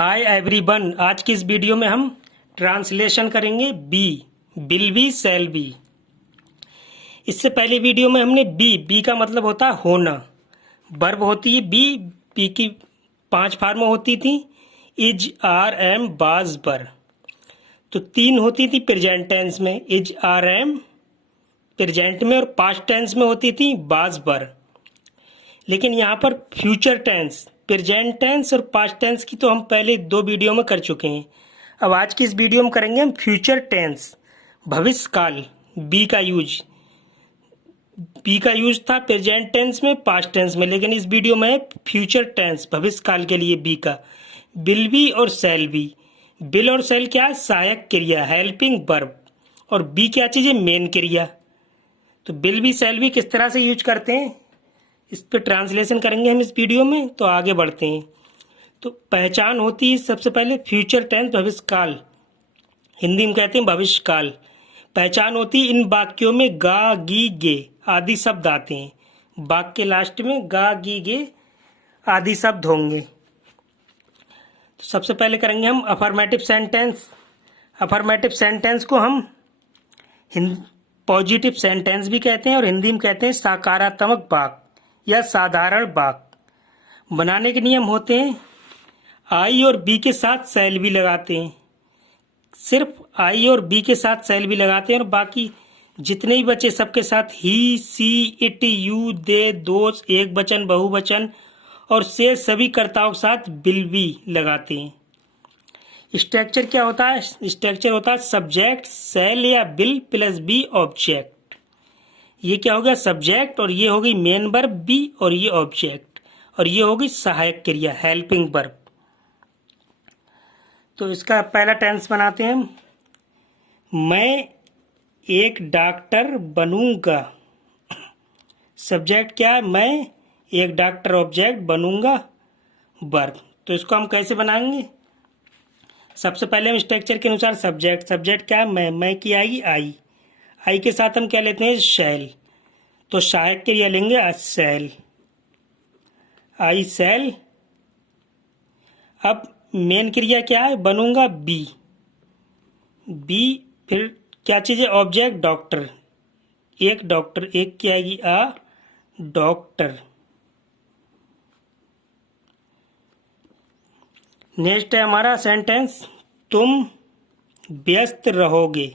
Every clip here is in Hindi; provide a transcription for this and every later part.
हाय एवरीवन, आज की इस वीडियो में हम ट्रांसलेशन करेंगे be, will be, shall be. इससे पहले वीडियो में हमने बी का मतलब होता है होना, वर्ब होती है बी की 5 फॉर्म होती थी, इज, आर, एम, बाज, बर। तो 3 होती थी प्रेजेंट टेंस में, इज, आर, एम प्रेजेंट में, और पास्ट टेंस में होती थी बाज, बर। लेकिन यहाँ पर फ्यूचर टेंस, प्रेजेंट टेंस और पास्ट टेंस की तो हम पहले 2 वीडियो में कर चुके हैं। अब आज की इस वीडियो में करेंगे हम फ्यूचर टेंस, भविष्य काल। बी का यूज था प्रेजेंट टेंस में, पास्ट टेंस में, लेकिन इस वीडियो में फ्यूचर टेंस, भविष्य काल के लिए बी का। विल बी और शैल बी। विल और शैल क्या है? सहायक क्रिया, हेल्पिंग वर्ब। और बी क्या चीज़ है? मेन क्रिया। तो विल बी, शैल बी किस तरह से यूज करते हैं, इस पर ट्रांसलेशन करेंगे हम इस वीडियो में। तो आगे बढ़ते हैं। तो पहचान होती है सबसे पहले फ्यूचर टेंस, भविष्य काल, हिंदी में कहते हैं भविष्य काल। पहचान होती है इन वाक्यों में गा, गी, गे आदि शब्द आते हैं। वाक्य के लास्ट में गा, गी, गे आदि शब्द होंगे। तो सबसे पहले करेंगे हम अफर्मेटिव सेंटेंस। अफर्मेटिव सेंटेंस को हम पॉजिटिव सेंटेंस भी कहते हैं और हिंदी में कहते हैं सकारात्मक वाक्य या साधारण वाक्य। बनाने के नियम होते हैं, आई और बी के साथ शैल भी लगाते हैं, सिर्फ आई और बी के साथ शैल भी लगाते हैं, और बाकी जितने भी बचे सबके साथ ही, सी, इट, यू, दे, दोस्त, एक वचन, बहुवचन और से सभी कर्ताओं के साथ विल भी लगाते हैं। स्ट्रक्चर क्या होता है? स्ट्रक्चर होता है सब्जेक्ट, शैल या विल प्लस बी ऑब्जेक्ट। ये क्या हो गया? सब्जेक्ट, और ये हो गई मेन वर्ब बी, और ये ऑब्जेक्ट, और ये होगी सहायक क्रिया, हेल्पिंग वर्ब। तो इसका पहला टेंस बनाते हैं हम। मैं एक डॉक्टर बनूंगा। सब्जेक्ट क्या है? मैं एक डॉक्टर, ऑब्जेक्ट बनूंगा वर्ब। तो इसको हम कैसे बनाएंगे? सबसे पहले हम स्ट्रक्चर के अनुसार सब्जेक्ट क्या है? मैं की आएगी आई के साथ हम क्या लेते हैं? शैल। तो सहायक क्रिया लेंगे शैल, आई शैल। अब मेन क्रिया क्या है? बनूंगा बी। फिर क्या चीज़ है? ऑब्जेक्ट डॉक्टर, एक डॉक्टर, एक की आएगी डॉक्टर। नेक्स्ट है हमारा सेंटेंस, तुम व्यस्त रहोगे।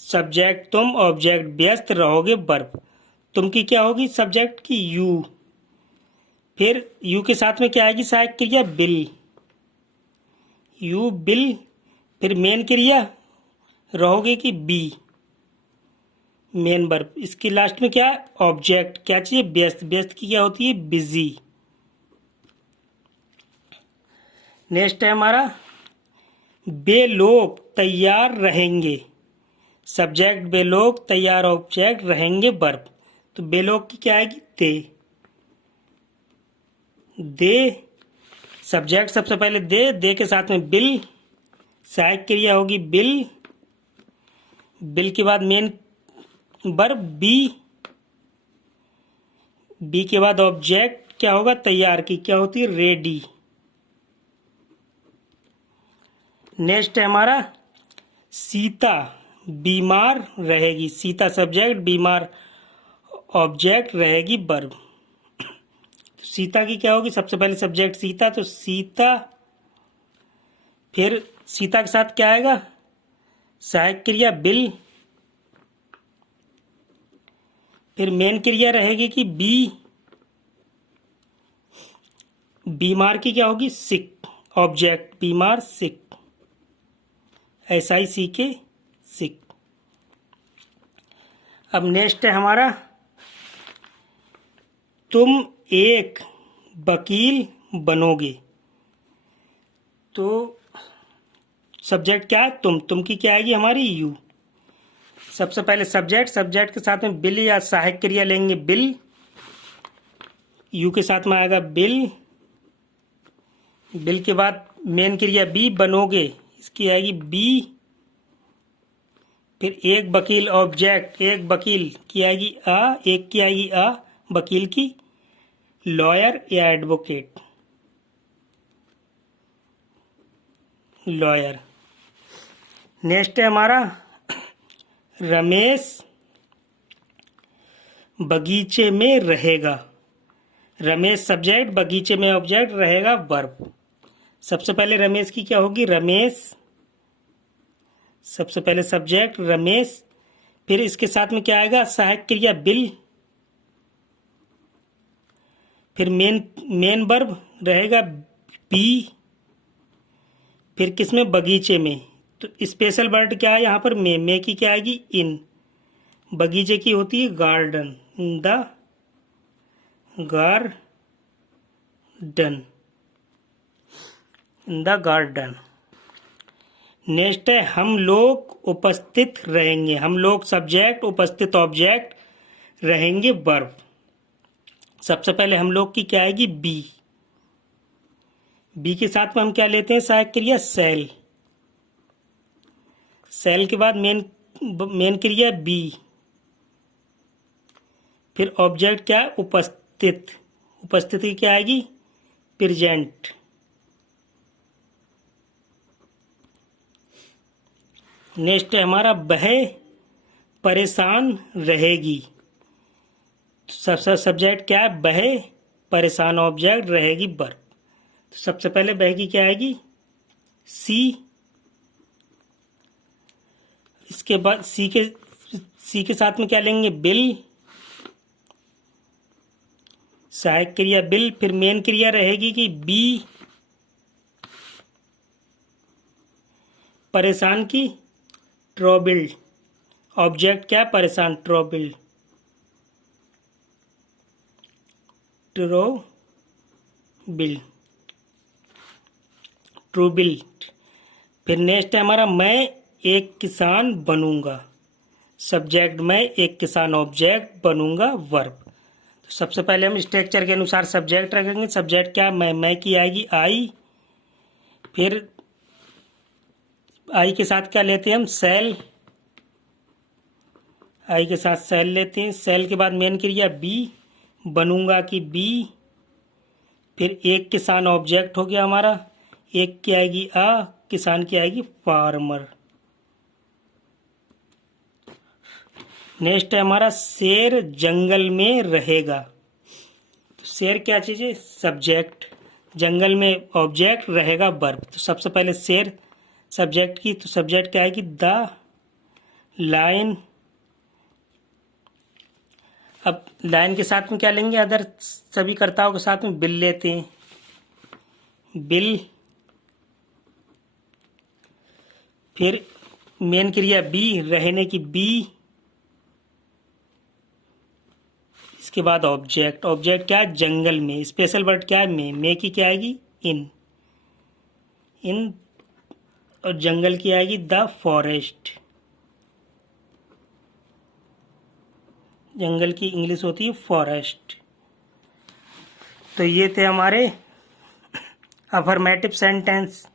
सब्जेक्ट तुम, ऑब्जेक्ट व्यस्त रहोगे वर्ब। तुम की क्या होगी? सब्जेक्ट की यू। फिर यू के साथ में क्या आएगी? सहायक क्रिया बिल, यू बिल। फिर मेन क्रिया रहोगे की बी, मेन वर्ब। इसके लास्ट में क्या? ऑब्जेक्ट, क्या चाहिए? व्यस्त। व्यस्त की क्या होती है? बिजी। नेक्स्ट है हमारा, वे लोग तैयार रहेंगे। सब्जेक्ट वे लोग, तैयार ऑब्जेक्ट, रहेंगे वर्ब। तो वे लोग की क्या आएगी? दे सब्जेक्ट सबसे पहले दे के साथ में बिल, सहायक क्रिया होगी बिल। बिल के बाद मेन वर्ब बी के बाद ऑब्जेक्ट क्या होगा? तैयार की क्या होती है? रेडी। नेक्स्ट है हमारा, सीता बीमार रहेगी। सीता सब्जेक्ट, बीमार ऑब्जेक्ट, रहेगी वर्ब। सीता की क्या होगी? सबसे पहले सब्जेक्ट सीता, तो सीता। फिर सीता के साथ क्या आएगा? सहायक क्रिया बिल। फिर मेन क्रिया रहेगी कि बीमार की क्या होगी? सिक, ऑब्जेक्ट बीमार, सिक, SICK, सिक। अब नेक्स्ट है हमारा, तुम एक वकील बनोगे। तो सब्जेक्ट क्या है? तुम की क्या आएगी? हमारी यू। सबसे पहले सब्जेक्ट के साथ में बिल या सहायक क्रिया लेंगे बिल, यू के साथ में आएगा बिल। बिल के बाद मेन क्रिया बी, बनोगे, इसकी आएगी बी। फिर एक वकील ऑब्जेक्ट, एक वकील की आएगी एक की आएगी वकील की, लॉयर या एडवोकेट। लॉयर। नेक्स्ट है हमारा रमेश बगीचे में रहेगा। रमेश सब्जेक्ट, बगीचे में ऑब्जेक्ट, रहेगा वर्ब। सबसे पहले रमेश की क्या होगी, रमेश, सबसे पहले सब्जेक्ट रमेश, फिर इसके साथ में क्या आएगा, सहायक क्रिया बिल, फिर मेन वर्ब रहेगा बी, फिर किसमें, बगीचे में। तो स्पेशल वर्ड क्या है यहाँ पर, मे की क्या आएगी, इन। बगीचे की होती है garden, the garden, the garden. Next है हम लोग उपस्थित रहेंगे। हम लोग सब्जेक्ट, उपस्थित ऑब्जेक्ट, रहेंगे वर्ब। सबसे पहले हम लोग की क्या आएगी, बी। बी के साथ में हम क्या लेते हैं, सहायक क्रिया सेल। सेल के बाद मेन क्रिया बी, फिर ऑब्जेक्ट क्या है, उपस्थित। उपस्थिति क्या आएगी, प्रेजेंट। नेक्स्ट है हमारा वह परेशान रहेगी। सबसे सब्जेक्ट क्या है, वह, परेशान ऑब्जेक्ट, रहेगी वर्ब। तो सबसे पहले वह की क्या आएगी, सी। इसके बाद सी के साथ में क्या लेंगे, बिल, सहायक क्रिया बिल, फिर मेन क्रिया रहेगी कि बी, परेशान की ट्रॉबल्ड, ऑब्जेक्ट क्या, परेशान, ट्रॉबल्ड, ट्रूबिल्ड। फिर नेक्स्ट है हमारा मैं एक किसान बनूंगा। सब्जेक्ट मैं एक किसान, ऑब्जेक्ट, बनूंगा वर्ब। तो सबसे पहले हम स्ट्रक्चर के अनुसार सब्जेक्ट रखेंगे। सब्जेक्ट क्या, मैं की आएगी आई, फिर आई के साथ क्या लेते हैं हम, सेल। आई के साथ सेल लेते हैं। सेल के बाद मेन क्रिया बी, बनूंगा की बी, फिर एक किसान ऑब्जेक्ट हो गया हमारा, एक की आएगी आ, किसान की आएगी फार्मर। नेक्स्ट है हमारा शेर जंगल में रहेगा। तो शेर क्या चीज है, सब्जेक्ट, जंगल में ऑब्जेक्ट, रहेगा वर्ब। तो सबसे पहले शेर सब्जेक्ट की, तो सब्जेक्ट क्या आएगी, द लाइन। अब लाइन के साथ में क्या लेंगे, अदर सभी कर्ताओं के साथ में बिल लेते हैं, बिल। फिर मेन क्रिया बी, रहने की बी, इसके बाद ऑब्जेक्ट। ऑब्जेक्ट क्या है, जंगल में। स्पेशल वर्ड क्या है, मे की क्या आएगी, इन, और जंगल की आएगी द फॉरेस्ट। जंगल की इंग्लिश होती है फॉरेस्ट। तो ये थे हमारे अफर्मेटिव सेंटेंस।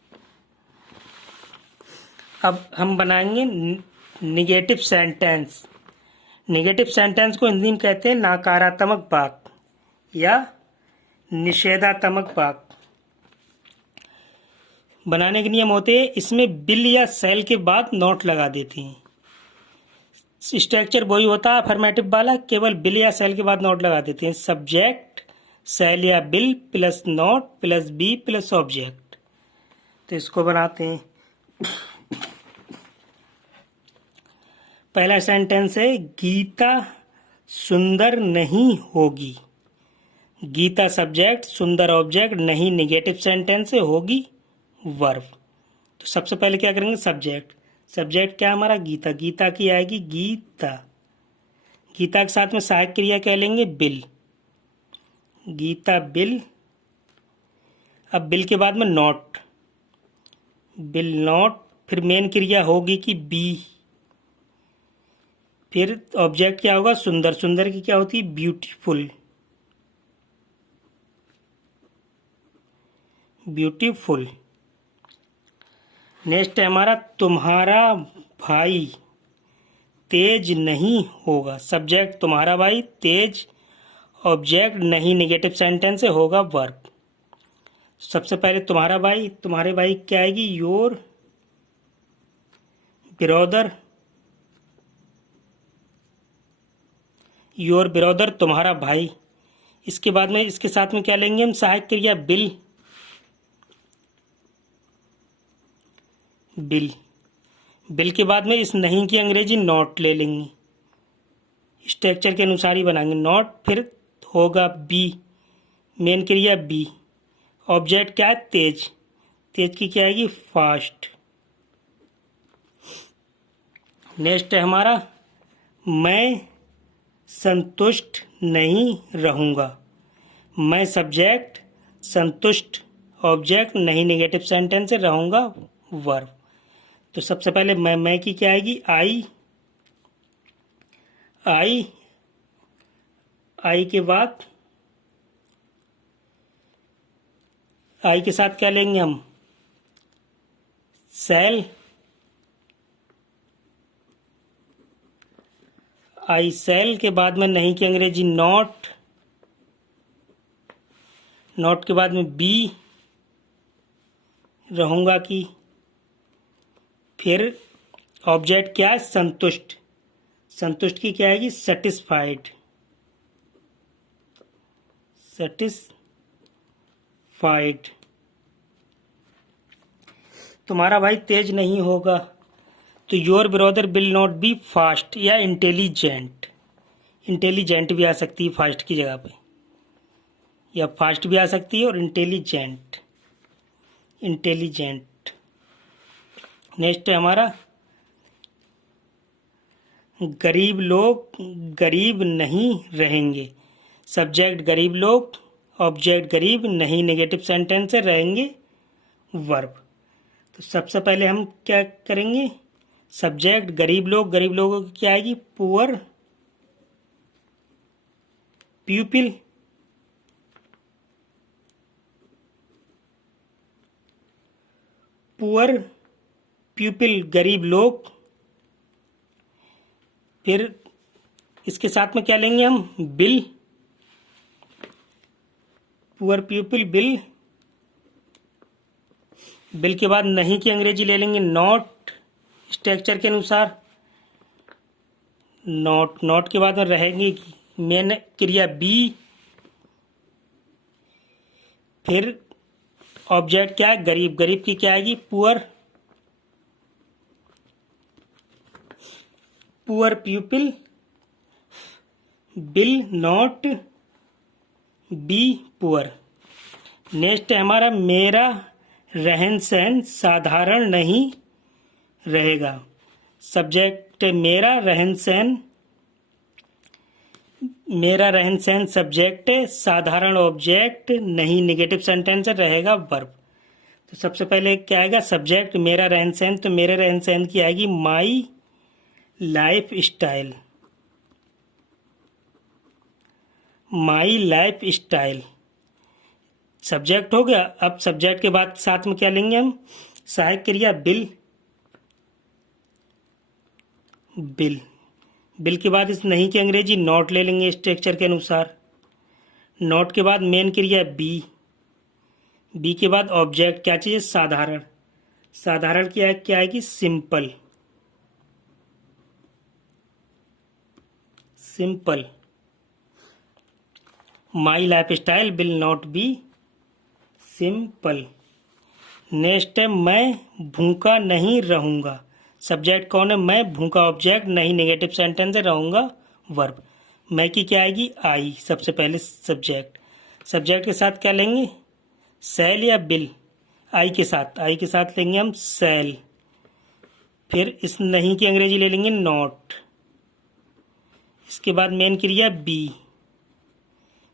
अब हम बनाएंगे निगेटिव सेंटेंस। निगेटिव सेंटेंस को हिंदी में कहते हैं नकारात्मक वाक्य या निषेधात्मक वाक्य। बनाने के नियम होते हैं, इसमें बिल या सेल के बाद नॉट लगा देते हैं। स्ट्रक्चर वही होता है अफर्मेटिव वाला, केवल बिल या सेल के बाद नॉट लगा देते हैं। सब्जेक्ट सेल या will plus not plus be plus object. तो इसको बनाते हैं। पहला सेंटेंस है गीता सुंदर नहीं होगी। गीता सब्जेक्ट, सुंदर ऑब्जेक्ट, नहीं निगेटिव सेंटेंस है, होगी वर्ब। तो सबसे पहले क्या करेंगे, सब्जेक्ट। सब्जेक्ट क्या हमारा, गीता। गीता की आएगी गीता। गीता के साथ में सहायक क्रिया क्या लेंगे, बिल। गीता बिल। अब बिल के बाद में नॉट, बिल नॉट। फिर मेन क्रिया होगी कि बी। फिर ऑब्जेक्ट क्या होगा, सुंदर। सुंदर की क्या होती है, ब्यूटीफुल। ब्यूटीफुल। नेक्स्ट है हमारा तुम्हारा भाई तेज नहीं होगा। सब्जेक्ट तुम्हारा भाई, तेज ऑब्जेक्ट, नहीं निगेटिव सेंटेंस से, होगा वर्ब। सबसे पहले तुम्हारा भाई, तुम्हारे भाई क्या आएगी, योर ब्रदर, योर ब्रदर तुम्हारा भाई। इसके बाद में इसके साथ में क्या लेंगे हम, सहायक क्रिया बिल, बिल। बिल के बाद में इस नहीं की अंग्रेजी नॉट ले लेंगे, स्ट्रक्चर के अनुसार ही बनाएंगे नॉट। फिर होगा बी, मेन क्रिया बी। ऑब्जेक्ट क्या है, तेज, तेज की क्या आएगी, फास्ट। नेक्स्ट है हमारा, मैं संतुष्ट नहीं रहूँगा। मैं सब्जेक्ट, संतुष्ट ऑब्जेक्ट, नहीं नेगेटिव सेंटेंस से, रहूँगा वर्ब। तो सबसे पहले मैं की क्या आएगी, आई, आई, आई के बाद आई के साथ क्या लेंगे हम, सेल, आई सेल के बाद में नहीं की अंग्रेजी नॉट, नॉट के बाद में बी, रहूँगा की। फिर ऑब्जेक्ट क्या है, संतुष्ट, संतुष्ट की क्या आएगी, सेटिस्फाइड, सेटिस्फाइड। तुम्हारा भाई तेज नहीं होगा, तो your brother will not be fast या इंटेलिजेंट। इंटेलिजेंट भी आ सकती है फास्ट की जगह पे, या फास्ट भी आ सकती है और इंटेलिजेंट, इंटेलिजेंट। नेक्स्ट है हमारा, गरीब लोग गरीब नहीं रहेंगे। सब्जेक्ट गरीब लोग, ऑब्जेक्ट गरीब, नहीं नेगेटिव सेंटेंस से, रहेंगे वर्ब। तो सबसे पहले हम क्या करेंगे, सब्जेक्ट गरीब लोग, गरीब लोगों की क्या आएगी, पुअर प्यूपिल, पुअर प्यूपिल गरीब लोग। फिर इसके साथ में क्या लेंगे हम, बिल, पुअर प्यूपिल बिल। बिल के बाद नहीं की अंग्रेजी ले लेंगे नॉट, स्ट्रक्चर के अनुसार नॉट। नॉट के बाद में रहेंगी मेन क्रिया बी। फिर ऑब्जेक्ट क्या है, गरीब, गरीब की क्या आएगी, poor, poor people will not be poor. Next है हमारा, मेरा रहन सहन साधारण नहीं रहेगा। सब्जेक्ट मेरा रहन सहन, मेरा रहन सहन सब्जेक्ट, साधारण ऑब्जेक्ट, नहीं नेगेटिव सेंटेंस रहेगा वर्ब। तो सबसे पहले क्या आएगा, सब्जेक्ट मेरा रहन सहन, तो मेरे रहन सहन की आएगी my life style, my life style subject हो गया। अब सब्जेक्ट के बाद साथ में क्या लेंगे हम, सहायक क्रिया बिल, बिल। बिल के बाद इस नहीं की अंग्रेजी नॉट ले लेंगे स्ट्रक्चर के अनुसार। नॉट के बाद मेन क्रिया बी, बी के बाद ऑब्जेक्ट क्या चीज़ है, साधारण, साधारण क्या आएगी, simple, simple. My life style will not B simple. Next है, मैं भूखा नहीं रहूँगा। सब्जेक्ट कौन है, मैं, भूखा ऑब्जेक्ट, नहीं नेगेटिव सेंटेंस है, रहूँगा वर्ब। मैं की क्या आएगी, आई, सबसे पहले सब्जेक्ट। सब्जेक्ट के साथ क्या लेंगे, सेल या बिल, आई के साथ लेंगे हम सेल। फिर इस नहीं की अंग्रेजी ले लेंगे नॉट। इसके बाद मेन क्रिया बी,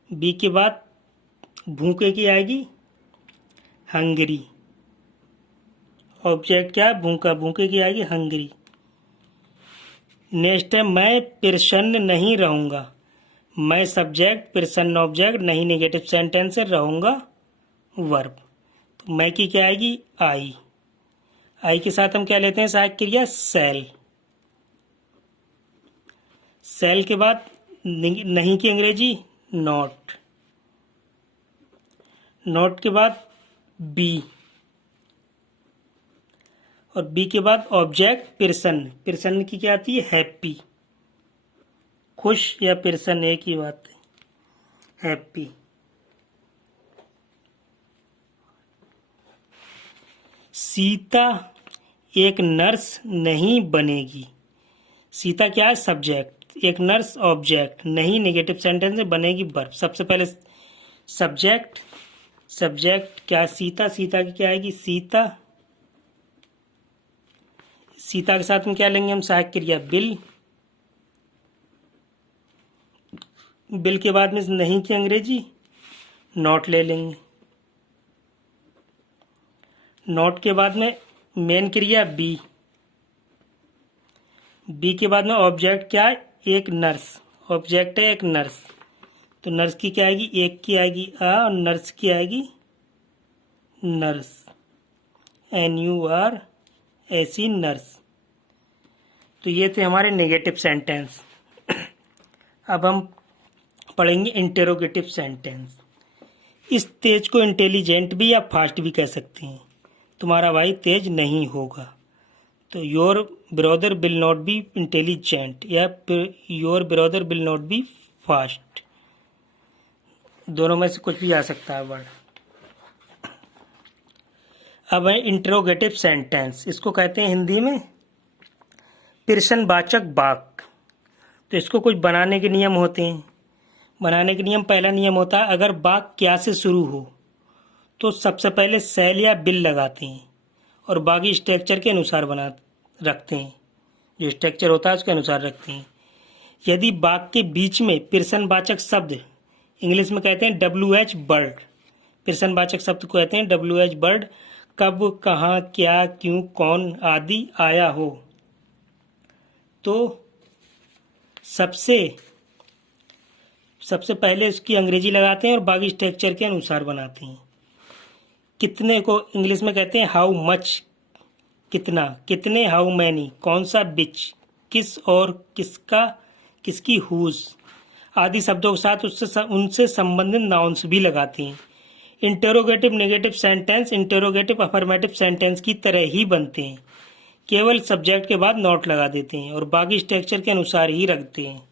बी के बाद भूखे की आएगी हंगरी, ऑब्जेक्ट क्या है, भूखा, भूखे की आएगी हंगरी। नेक्स्ट है, मैं प्रसन्न नहीं रहूँगा। मैं सब्जेक्ट, प्रसन्न ऑब्जेक्ट, नहीं नेगेटिव सेंटेंस से, रहूँगा वर्ब। तो मैं की क्या आएगी, आई, आई के साथ हम क्या लेते हैं, सहायक क्रिया सेल। सेल के बाद नहीं की अंग्रेजी नॉट, नॉट के बाद बी, और बी के बाद ऑब्जेक्ट प्रसन्न, प्रसन्न की क्या आती है हैप्पी, खुश या प्रसन्न एक ही बात है, हैप्पी। सीता एक नर्स नहीं बनेगी, सीता क्या है सब्जेक्ट, एक नर्स ऑब्जेक्ट, नहीं नेगेटिव सेंटेंस में बनेगी वर्ब। सबसे पहले सब्जेक्ट, सब्जेक्ट क्या सीता, सीता की क्या आएगी सीता, सीता के साथ में क्या लेंगे हम सहायक क्रिया बिल, बिल के बाद में नहीं की अंग्रेजी नॉट ले लेंगे, नॉट के बाद में मेन क्रिया बी, बी के बाद में ऑब्जेक्ट क्या है एक नर्स, ऑब्जेक्ट है एक नर्स, तो नर्स की क्या आएगी एक की आएगी आ और नर्स की आएगी नर्स, NUR ऐसी नर्स। तो ये थे हमारे नेगेटिव सेंटेंस। अब हम पढ़ेंगे इंटेरोगेटिव सेंटेंस। इस तेज को इंटेलिजेंट भी या फास्ट भी कह सकते हैं, तुम्हारा भाई तेज नहीं होगा, तो your brother will not be intelligent या your brother will not be fast, दोनों में से कुछ भी आ सकता है वर्ड। अब है इंटरोगेटिव सेंटेंस, इसको कहते हैं हिंदी में प्रश्नवाचक वाक्य। तो इसको कुछ बनाने के नियम होते हैं। बनाने के नियम, पहला नियम होता है अगर वाक्य क्या से शुरू हो तो सबसे पहले शैल या बिल लगाते हैं और बाकी स्ट्रक्चर के अनुसार बना रखते हैं, जो स्ट्रक्चर होता है उसके अनुसार रखते हैं। यदि वाक्य के बीच में प्रश्नवाचक शब्द, इंग्लिश में कहते हैं WH वर्ड, प्रश्नवाचक शब्द को कहते हैं WH वर्ड, कब कहाँ क्या क्यों कौन आदि आया हो तो सबसे पहले उसकी अंग्रेजी लगाते हैं और बाकी स्ट्रक्चर के अनुसार बनाते हैं। कितने को इंग्लिश में कहते हैं हाउ मच, कितना, कितने हाउ मैनी, कौन सा बिच, किस और किसका, किसकी हुज आदि शब्दों के साथ उनसे संबंधित नाउन्स भी लगाते हैं। Interrogative negative sentence interrogative affirmative sentence की तरह ही बनते हैं, केवल सब्जेक्ट के बाद नॉट लगा देते हैं और बाकी स्ट्रक्चर के अनुसार ही रखते हैं।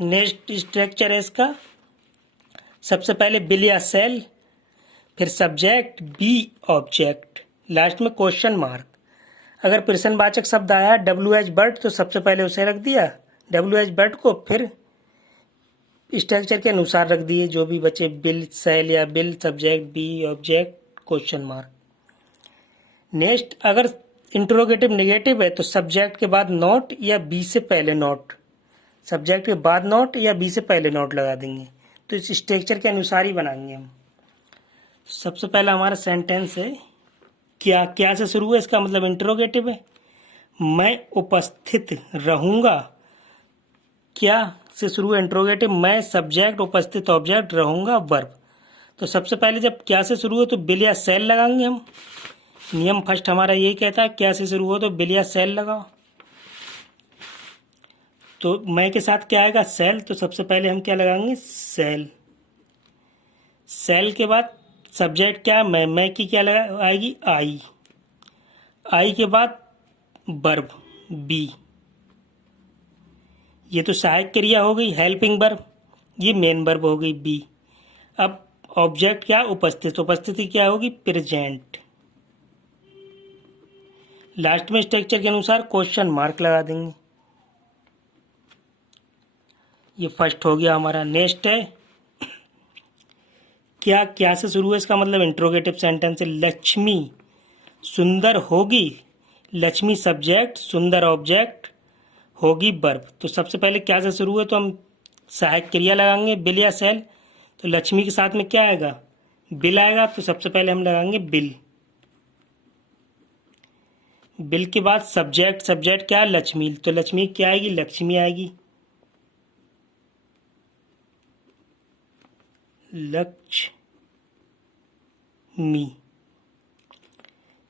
नेक्स्ट स्ट्रक्चर है इसका, सबसे पहले बिल या सेल, फिर सब्जेक्ट बी ऑब्जेक्ट, लास्ट में क्वेश्चन मार्क। अगर प्रश्नवाचक शब्द आया WH वर्ड तो सबसे पहले उसे रख दिया WH वर्ड को, फिर स्ट्रक्चर के अनुसार रख दिए जो भी बचे, बिल सेल या will subject be object question mark. Next अगर इंटरोगेटिव नेगेटिव है तो सब्जेक्ट के बाद नॉट या बी से पहले नॉट, सब्जेक्ट के बाद नॉट या बी से पहले नॉट लगा देंगे। तो इस स्ट्रक्चर के अनुसार ही बनाएंगे हम। सबसे पहला हमारा सेंटेंस है क्या, क्या से शुरू है, इसका मतलब इंटरोगेटिव है। मैं उपस्थित रहूंगा, क्या से शुरू है इंटरोगेटिव, मैं सब्जेक्ट उपस्थित ऑब्जेक्ट रहूंगा वर्ब। तो सबसे पहले जब क्या से शुरू हो तो बिल या सेल लगाएंगे हम। नियम फर्स्ट हमारा यही कहता है क्या से शुरू हो तो बिल या सेल लगाओ। तो मैं के साथ क्या आएगा सेल, तो सबसे पहले हम क्या लगाएंगे सेल। सेल के बाद सब्जेक्ट क्या है मैं की क्या लगा आएगी आई, आई के बाद वर्ब बी, ये तो सहायक क्रिया हो गई हेल्पिंग वर्ब, ये मेन वर्ब हो गई बी। अब ऑब्जेक्ट क्या उपस्थित, उपस्थिति क्या होगी प्रेजेंट। लास्ट में स्ट्रक्चर के अनुसार क्वेश्चन मार्क लगा देंगे। ये फर्स्ट हो गया हमारा। नेक्स्ट है क्या, क्या से शुरू है, इसका मतलब इंट्रोगेटिव सेंटेंस है। लक्ष्मी सुंदर होगी, लक्ष्मी सब्जेक्ट सुंदर ऑब्जेक्ट होगी वर्ब। तो सबसे पहले क्या से शुरू है तो हम सहायक क्रिया लगाएंगे बिल या सेल। तो लक्ष्मी के साथ में क्या आएगा बिल आएगा, तो सबसे पहले हम लगाएंगे बिल। बिल के बाद सब्जेक्ट, सब्जेक्ट क्या है लक्ष्मी, तो लक्ष्मी क्या आएगी लक्ष्मी आएगी। लक्ष्मी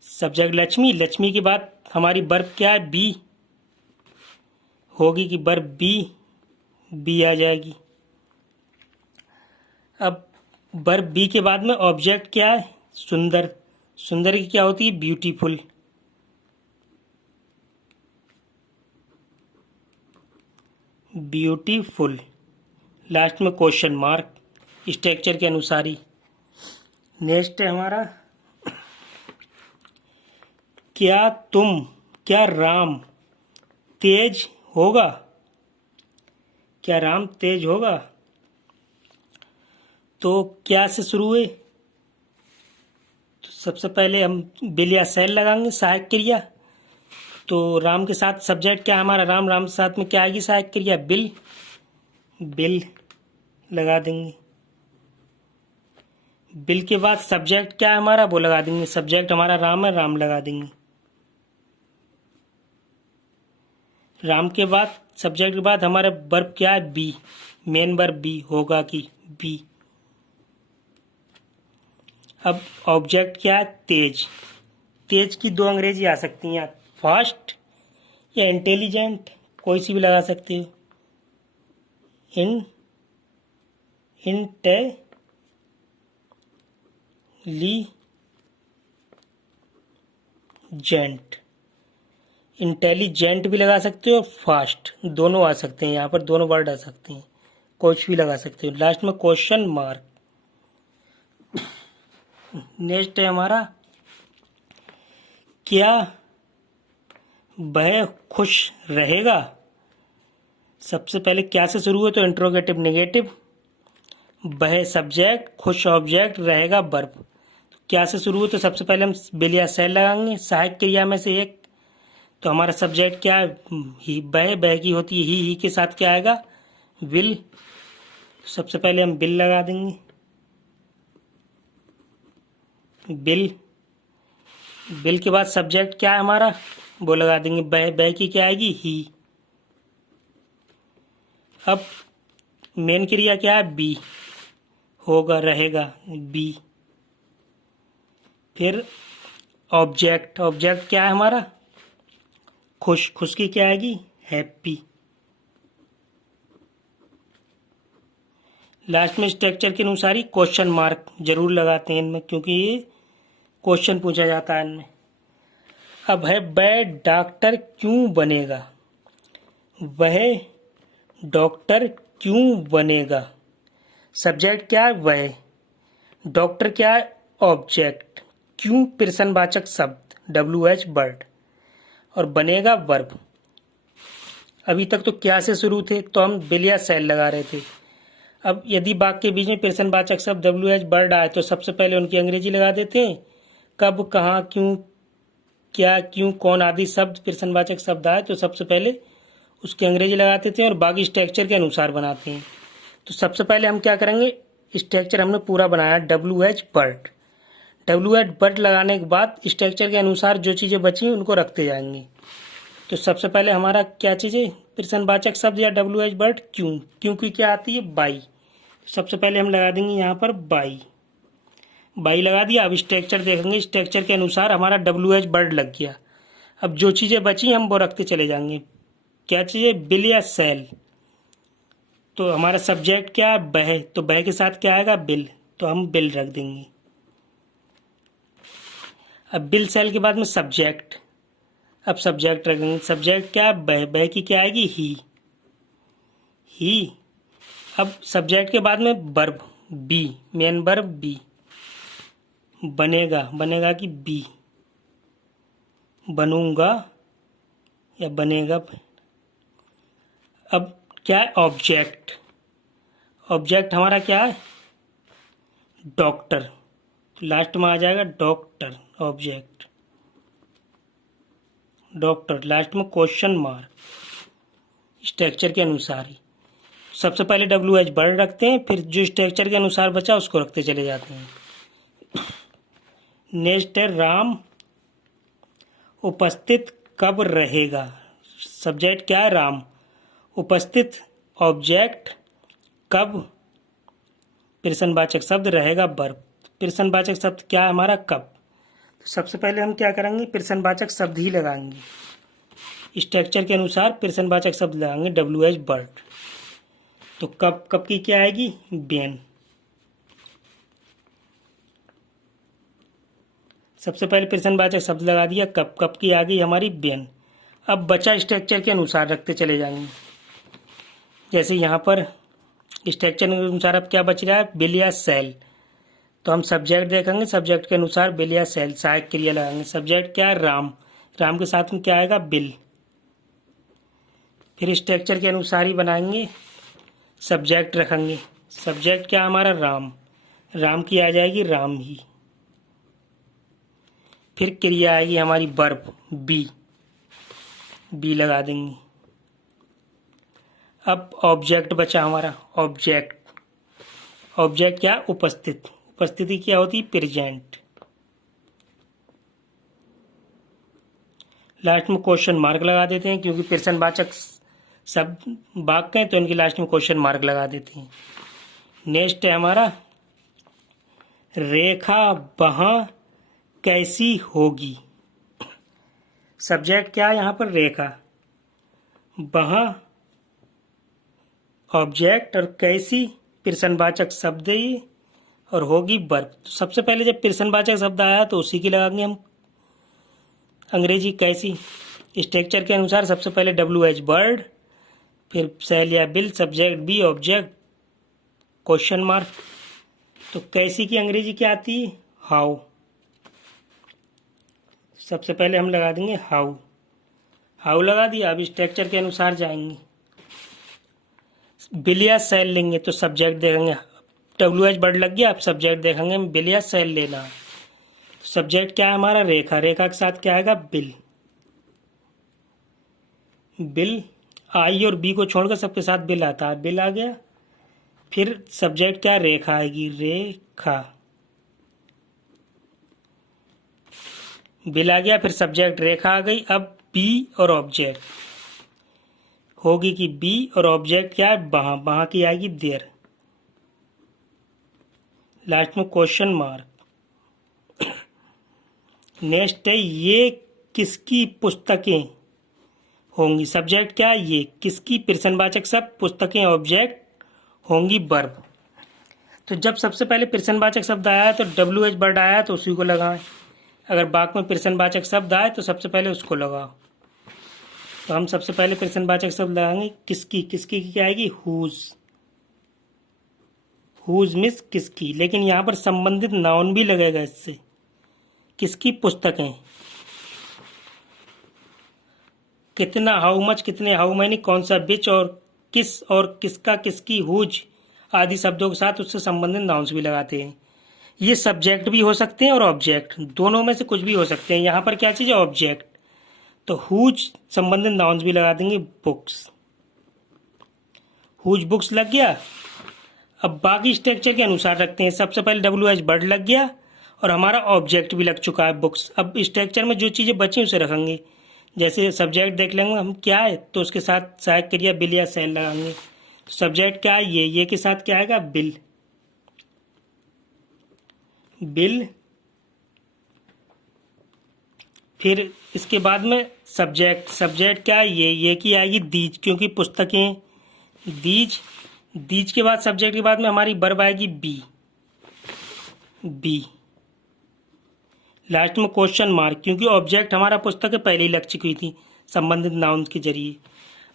सब्जेक्ट लक्ष्मी, लक्ष्मी के बाद हमारी वर्ब क्या है बी होगी कि वर्ब बी, बी आ जाएगी। अब वर्ब बी के बाद में ऑब्जेक्ट क्या है? सुंदर। सुंदर की क्या होती है? ब्यूटीफुल। ब्यूटीफुल। लास्ट में क्वेश्चन मार्क स्ट्रक्चर के अनुसार ही। नेक्स्ट है हमारा, क्या राम तेज होगा? क्या राम तेज होगा? तो क्या से शुरू हुए? तो सबसे पहले हम बिल या सेल लगाएंगे, सहायक क्रिया। तो राम के साथ सब्जेक्ट क्या है हमारा? राम। राम के साथ में क्या आएगी सहायक क्रिया? बिल। बिल लगा देंगे। बिल के बाद सब्जेक्ट क्या है हमारा? वो लगा देंगे। सब्जेक्ट हमारा राम है, राम लगा देंगे। राम के बाद सब्जेक्ट के बाद हमारा वर्ब क्या है? बी। मेन वर्ब बी होगा कि बी। अब ऑब्जेक्ट क्या है? तेज। तेज की दो अंग्रेजी आ सकती हैं, फास्ट या इंटेलिजेंट, कोई सी भी लगा सकते हो। इंटेलिजेंट। इंटेलिजेंट भी लगा सकते हो, फास्ट, दोनों आ सकते हैं। यहाँ पर दोनों वर्ड आ सकते हैं, कुछ भी लगा सकते हो। लास्ट में क्वेश्चन मार्क। नेक्स्ट है हमारा, क्या वह खुश रहेगा? सबसे पहले क्या से शुरू हुए? तो इंट्रोगेटिव नेगेटिव। वह सब्जेक्ट, खुश ऑब्जेक्ट, रहेगा वर्ब। तो क्या से शुरू हुए? तो सबसे पहले हम बिल या सेल लगाएंगे, सहायक क्रिया में से एक। तो हमारा सब्जेक्ट क्या है? ही। वह की होती है ही के साथ क्या आएगा? विल। सबसे पहले हम बिल लगा देंगे। बिल। बिल के बाद सब्जेक्ट क्या है हमारा? वो लगा देंगे। वह की क्या आएगी? ही। अब मेन क्रिया क्या है? बी होगा, रहेगा, बी। फिर ऑब्जेक्ट। ऑब्जेक्ट क्या है हमारा? खुश। खुश की क्या आएगी? हैप्पी। लास्ट में स्ट्रक्चर के अनुसार ही क्वेश्चन मार्क जरूर लगाते हैं इनमें, क्योंकि ये क्वेश्चन पूछा जाता है इनमें। अब है, वह डॉक्टर क्यों बनेगा? वह डॉक्टर क्यों बनेगा? सब्जेक्ट क्या है? वह। डॉक्टर क्या है? ऑब्जेक्ट। क्यों प्रश्नवाचक शब्द, WH वर्ड, और बनेगा वर्ब। अभी तक तो क्या से शुरू थे, तो हम बिल या सेल लगा रहे थे। अब यदि वाक्य के बीच में प्रश्नवाचक शब्द WH वर्ड आए तो सबसे पहले उनकी अंग्रेजी लगा देते हैं। कब, कहाँ, क्यों, क्या, क्यों, कौन आदि शब्द प्रश्नवाचक शब्द आए तो सबसे पहले उसकी अंग्रेजी लगा देते हैं और बाकी स्ट्रक्चर के अनुसार बनाते हैं। तो सबसे पहले हम क्या करेंगे, स्ट्रक्चर हमने पूरा बनाया WH वर्ड। WH वर्ड लगाने के बाद स्ट्रक्चर के अनुसार जो चीज़ें बची उनको रखते जाएंगे। तो सबसे पहले हमारा क्या चीज़ें, प्रश्नवाचक शब्द या WH वर्ड क्यों। क्यों की क्या आती है? बाई। सबसे पहले हम लगा देंगे यहाँ पर बाई। बाई लगा दिया। अब स्ट्रक्चर देखेंगे, स्ट्रक्चर के अनुसार हमारा WH वर्ड लग गया। अब जो चीज़ें बची हम वो रखते चले जाएंगे। क्या चीज़ें? बिल या सेल। तो हमारा सब्जेक्ट क्या है? वह। तो वह के साथ क्या आएगा? बिल। तो हम बिल रख देंगे। अब बिल सेल के बाद में सब्जेक्ट। अब सब्जेक्ट रखेंगे। सब्जेक्ट क्या है? वह। वह की क्या आएगी? ही। अब सब्जेक्ट के बाद में verb B, main verb B. बनेगा। बनेगा कि बी। बनूंगा या बनेगा। अब क्या है? ऑब्जेक्ट। ऑब्जेक्ट हमारा क्या है? डॉक्टर। तो लास्ट में आ जाएगा डॉक्टर, ऑब्जेक्ट, डॉक्टर। लास्ट में क्वेश्चन मार्क, स्ट्रक्चर के अनुसार ही। सबसे पहले WH वर्ड रखते हैं, फिर जो स्ट्रक्चर के अनुसार बचा उसको रखते चले जाते हैं। नेक्स्ट है, राम उपस्थित कब रहेगा? सब्जेक्ट क्या है? राम। उपस्थित ऑब्जेक्ट, कब प्रश्नवाचक शब्द, रहेगा वर्ब। प्रश्नवाचक शब्द क्या है हमारा? कब। तो सबसे पहले हम क्या करेंगे, प्रश्नवाचक शब्द ही लगाएंगे। स्ट्रक्चर के अनुसार प्रश्नवाचक शब्द लगाएंगे, WH वर्ड। तो कब, कब की क्या आएगी? बेन। सबसे पहले प्रश्नवाचक शब्द लगा दिया कप, कप की आ गई हमारी बेन। अब बचा स्ट्रक्चर के अनुसार रखते चले जाएंगे। जैसे यहाँ पर स्ट्रक्चर के अनुसार अब क्या बच रहा है, बिल या सेल। तो हम सब्जेक्ट देखेंगे, सब्जेक्ट के अनुसार बिल या सेल, सहायक क्रिया लगाएंगे। सब्जेक्ट क्या है, राम, राम के साथ में क्या आएगा, बिल। फिर स्ट्रक्चर के अनुसार ही बनाएंगे, सब्जेक्ट रखेंगे। सब्जेक्ट क्या हमारा, राम, राम की आ जाएगी राम ही। फिर क्रिया आएगी हमारी वर्ब, बी, बी लगा देंगे। अब ऑब्जेक्ट बचा हमारा, ऑब्जेक्ट, ऑब्जेक्ट क्या, उपस्थित, उपस्थिति क्या होती है, प्रेजेंट। लास्ट में क्वेश्चन मार्क लगा देते हैं, क्योंकि प्रश्नवाचक शब्द वाक्य हैं तो इनके लास्ट में क्वेश्चन मार्क लगा देते हैं। नेक्स्ट है हमारा, रेखा वहाँ कैसी होगी। सब्जेक्ट क्या है यहाँ पर, रेखा, वहाँ ऑब्जेक्ट, और कैसी प्रश्नवाचक शब्द है ये, और होगी वर्ब। तो सबसे पहले जब प्रश्नवाचक शब्द आया तो उसी की लगाएंगे हम अंग्रेजी कैसी। स्ट्रक्चर के अनुसार सबसे पहले WH बर्ड, फिर सेल या will, subject be, object question mark. तो कैसी की अंग्रेजी क्या आती है, हाउ। सबसे पहले हम लगा देंगे हाउ, हाउ लगा दिया। अब स्ट्रक्चर के अनुसार जाएंगे, बिल या सेल लेंगे तो सब्जेक्ट देखेंगे, WH बर्ड लग गया। अब सब्जेक्ट देखेंगे बिल या सेल लेना। सब्जेक्ट क्या है हमारा, रेखा, रेखा के साथ क्या आएगा, बिल, बिल। आई और बी को छोड़कर सबके साथ बिल आता है, बिल आ गया। फिर सब्जेक्ट क्या, रेखा आएगी, रेखा, बिल आ गया। फिर सब्जेक्ट रेखा आ गई। अब बी और ऑब्जेक्ट होगी कि बी, और ऑब्जेक्ट क्या है, वहाँ, वहाँ की आएगी देर। लास्ट में क्वेश्चन मार्क। नेक्स्ट है, ये किसकी पुस्तकें होंगी। सब्जेक्ट क्या है, ये, किसकी प्रश्नवाचक शब्द, पुस्तकें ऑब्जेक्ट, होंगी वर्ब। तो जब सबसे पहले प्रश्नवाचक शब्द आया तो WH बर्ड आया तो उसी को लगाएं। अगर वाक्य में प्रश्नवाचक शब्द आए तो सबसे पहले उसको लगाओ। तो हम सबसे पहले प्रश्नवाचक शब्द लगाएंगे किसकी, किसकी की क्या आएगी, हुज, हुज मिस किसकी। लेकिन यहाँ पर संबंधित नाउन भी लगेगा इससे, किसकी पुस्तकें, कितना, हाउ मच, कितने, हाउ मैनी, कौन सा, बिच, और किस, और किसका, किसकी, हुज आदि शब्दों के साथ उससे संबंधित नाउन्स भी लगाते हैं। ये सब्जेक्ट भी हो सकते हैं और ऑब्जेक्ट, दोनों में से कुछ भी हो सकते हैं। यहाँ पर क्या चीज़ है, ऑब्जेक्ट। तो हुज संबंधित नाउन्स भी लगा देंगे, बुक्स, हुज बुक्स लग गया। अब बाकी स्ट्रक्चर के अनुसार रखते हैं। सबसे पहले WH बर्ड लग गया और हमारा ऑब्जेक्ट भी लग चुका है, बुक्स। अब स्ट्रक्चर में जो चीज़ें बची उसे रखेंगे। जैसे सब्जेक्ट देख लेंगे हम क्या है, तो उसके साथ सहायक क्रिया बिल या सेल लगाएंगे। तो सब्जेक्ट क्या है, ये के साथ क्या आएगा, बिल, बिल। फिर इसके बाद में सब्जेक्ट, सब्जेक्ट क्या है, ये की आएगी दीज, क्योंकि पुस्तकें, दीज। दीज के बाद सब्जेक्ट के बाद में हमारी वर्ब आएगी बी, बी। लास्ट में क्वेश्चन मार्क, क्योंकि ऑब्जेक्ट हमारा पुस्तकें पहले ही लग चुकी थी संबंधित नाउन के जरिए।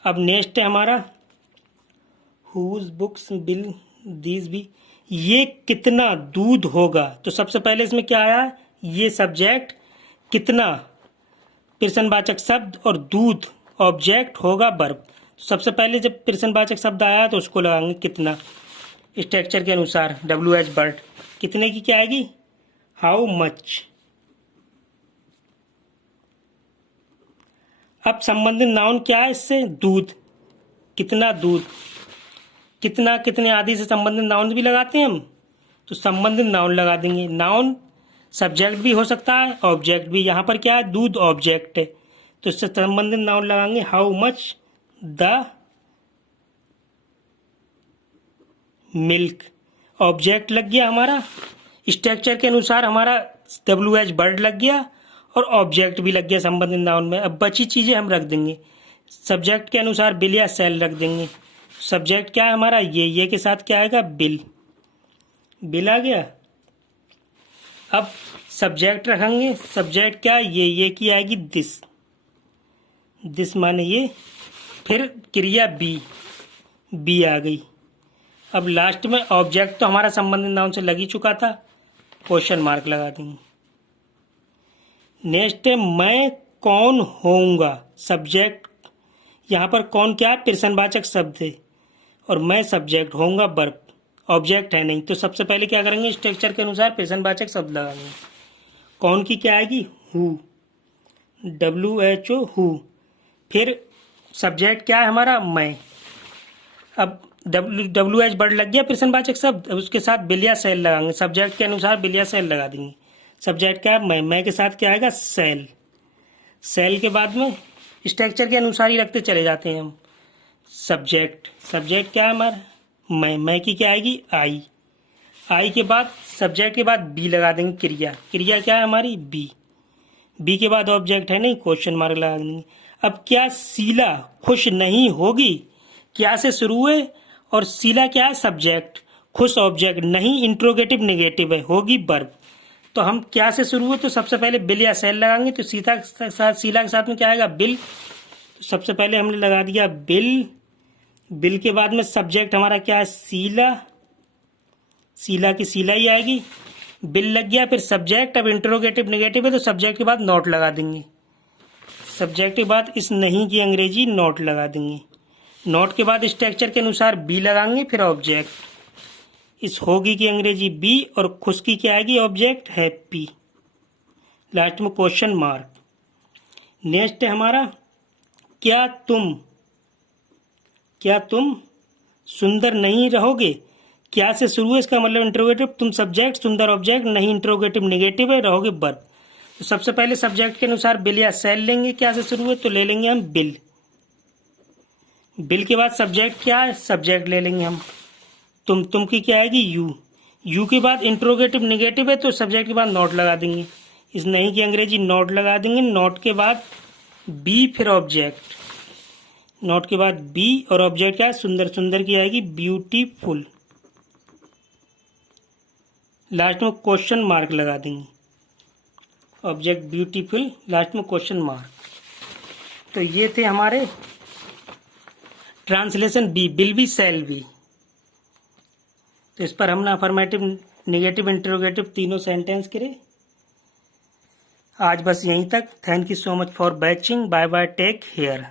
अब नेक्स्ट है हमारा हुज बुक्स, बिल, दीज भी। ये कितना दूध होगा। तो सबसे पहले इसमें क्या आया, ये सब्जेक्ट, कितना प्रश्नवाचक शब्द, और दूध ऑब्जेक्ट, होगा वर्ब। सबसे पहले जब प्रश्नवाचक शब्द आया तो उसको लगाएंगे कितना। स्ट्रक्चर के अनुसार WH बर्ड, कितने की क्या आएगी, हाउ मच। अब संबंधित नाउन क्या है इससे, दूध, कितना दूध, कितना, कितने आदि से संबंधित नाउन भी लगाते हैं हम। तो संबंधित नाउन लगा देंगे। नाउन सब्जेक्ट भी हो सकता है, ऑब्जेक्ट भी। यहाँ पर क्या है, दूध ऑब्जेक्ट है, तो इससे संबंधित नाउन लगाएंगे, how much the milk. Object लग गया हमारा। स्ट्रक्चर के अनुसार हमारा WH बर्ड लग गया और ऑब्जेक्ट भी लग गया संबंधित नाउन में। अब बची चीज़ें हम रख देंगे। सब्जेक्ट के अनुसार बिल या सेल रख देंगे। सब्जेक्ट क्या है हमारा, ये के साथ क्या आएगा, बिल, बिल आ गया। अब सब्जेक्ट रखेंगे, सब्जेक्ट क्या, ये की आएगी दिस, दिस माने ये, फिर क्रिया बी आ गई। अब लास्ट में ऑब्जेक्ट तो हमारा संबंधित नाउन से लग ही चुका था, क्वेश्चन मार्क लगा देंगे। नेक्स्ट है मैं कौन होऊंगा, सब्जेक्ट, यहाँ पर कौन क्या है, प्रश्नवाचक शब्द है और मैं सब्जेक्ट, होऊंगा वर्ब, ऑब्जेक्ट है नहीं। तो सबसे पहले क्या करेंगे, स्ट्रक्चर के अनुसार प्रश्नवाचक शब्द लगाएंगे। कौन की क्या आएगी, हु, WHO हु। फिर सब्जेक्ट क्या है हमारा, मैं। अब WH वर्ड लग गया प्रश्नवाचक शब्द, अब उसके साथ बिल या सेल लगाएंगे, सब्जेक्ट के अनुसार बिल या सेल लगा देंगे। सब्जेक्ट क्या है, मैं के साथ क्या आएगा, सेल। सेल के बाद में स्ट्रक्चर के अनुसार ही रखते चले जाते हैं हम। सब्जेक्ट क्या है हमारा, मैं की क्या आएगी, आई के बाद सब्जेक्ट के बाद बी लगा देंगे, क्रिया क्या है हमारी, बी के बाद ऑब्जेक्ट है नहीं, क्वेश्चन मार्क लगा देंगे। अब क्या शीला खुश नहीं होगी, क्या से शुरू हुए और शीला क्या है, सब्जेक्ट, खुश ऑब्जेक्ट, नहीं इंट्रोगेटिव नेगेटिव है, होगी वर्ब। तो हम क्या से शुरू हुए, तो सबसे पहले बिल या सेल लगाएंगे। तो शीला के साथ में क्या आएगा, बिल। तो सबसे पहले हमने लगा दिया बिल के बाद में सब्जेक्ट हमारा क्या है, शीला की शीला ही आएगी, बिल लग गया। फिर सब्जेक्ट, अब इंट्रोगेटिव नेगेटिव है तो सब्जेक्ट के बाद नॉट लगा देंगे, सब्जेक्ट के बाद इस नहीं की अंग्रेजी नॉट लगा देंगे, नॉट के बाद स्ट्रक्चर के अनुसार बी लगाएंगे, फिर ऑब्जेक्ट, इस होगी की अंग्रेजी बी और खुश की क्या आएगी, ऑब्जेक्ट हैप्पी, लास्ट में क्वेश्चन मार्क। नेक्स्ट है हमारा क्या तुम सुंदर नहीं रहोगे, क्या से शुरू है, इसका मतलब इंट्रोगेटिव, तुम सब्जेक्ट, सुंदर ऑब्जेक्ट, नहीं इंट्रोगेटिव नेगेटिव है, रहोगे वर्ब। तो सबसे पहले सब्जेक्ट के अनुसार बिल या सेल लेंगे, क्या से शुरू है, तो ले लेंगे हम बिल के बाद सब्जेक्ट क्या है, सब्जेक्ट ले लेंगे हम, तुम की क्या आएगी, यू के बाद इंट्रोगेटिव नेगेटिव है तो सब्जेक्ट के बाद नॉट लगा देंगे, इस नहीं की अंग्रेजी नॉट लगा देंगे, नॉट के बाद बी, फिर ऑब्जेक्ट, नॉट के बाद बी और ऑब्जेक्ट क्या है, सुंदर की आएगी ब्यूटीफुल, लास्ट में क्वेश्चन मार्क लगा देंगे, ऑब्जेक्ट ब्यूटीफुल, लास्ट में क्वेश्चन मार्क। तो ये थे हमारे translation be, will be shall be. तो इस पर हमने अफर्मेटिव, नेगेटिव, इंट्रोगेटिव तीनों सेंटेंस करे। आज बस यहीं तक। Thank you so much for watching, bye bye, take care.